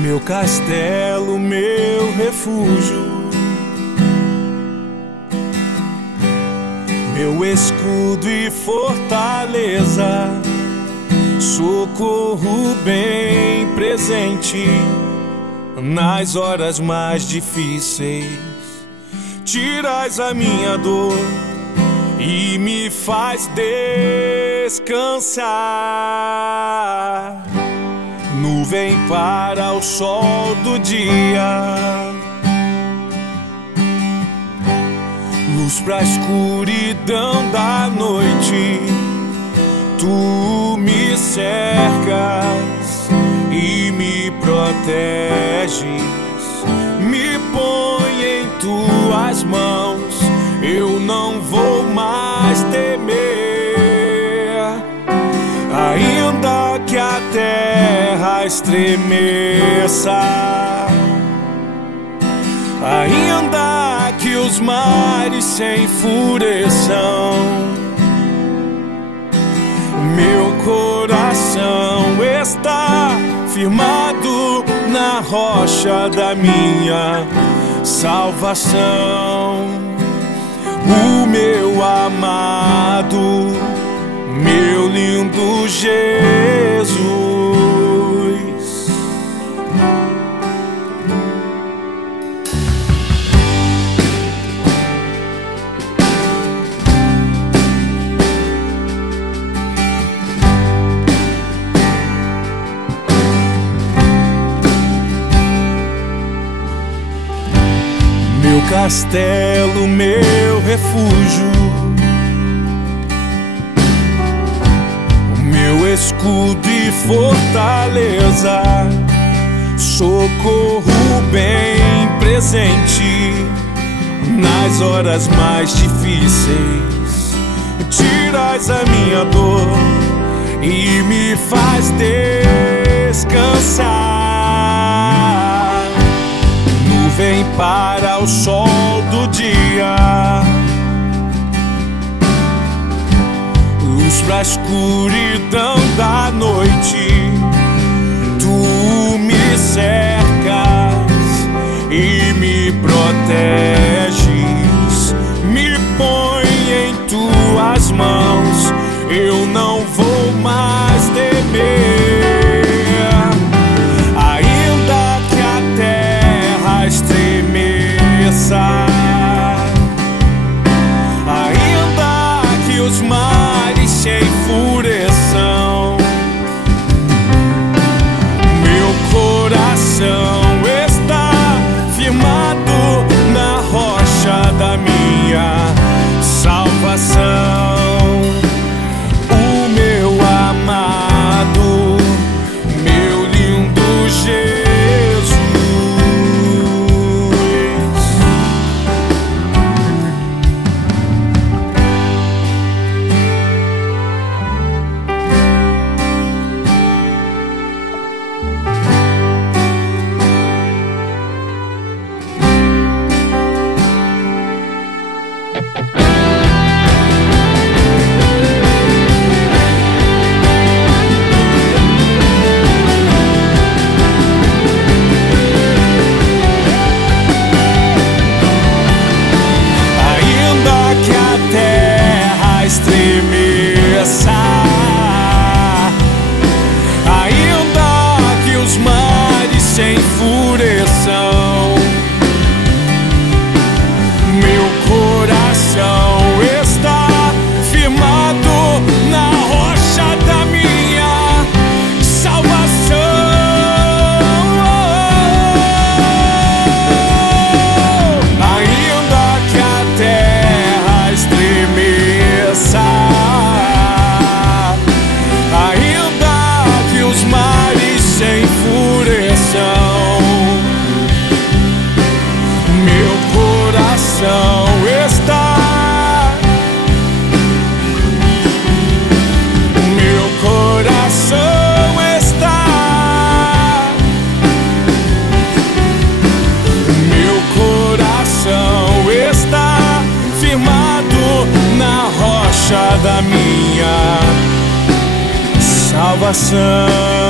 Meu castelo, meu refúgio, meu escudo e fortaleza, socorro bem presente nas horas mais difíceis. Tirais a minha dor e me faz descansar. Nuvem para o sol do dia, luz para a escuridão da noite. Tu me cercas e me proteges, me põe em tuas mãos, eu não vou mais temer. Ainda que a terra estremeça, ainda que os mares se enfureçam, meu coração está firmado na rocha da minha salvação. O meu amado, meu lindo Jesus. Meu castelo, meu refúgio, meu escudo e fortaleza, socorro bem presente nas horas mais difíceis. Tirais a minha dor e me faz descansar. Nuvem para o sol do dia, luz para a escuridão da noite. Tu me cercas e me proteges, me põe em tuas mãos, eu não vou mais temer. Ainda que a terra estremeça, ainda que os mares se enfureçam, meu coração está firmado na rocha da minha salvação. O meu amado, meu lindo Jesus. Da minha salvação.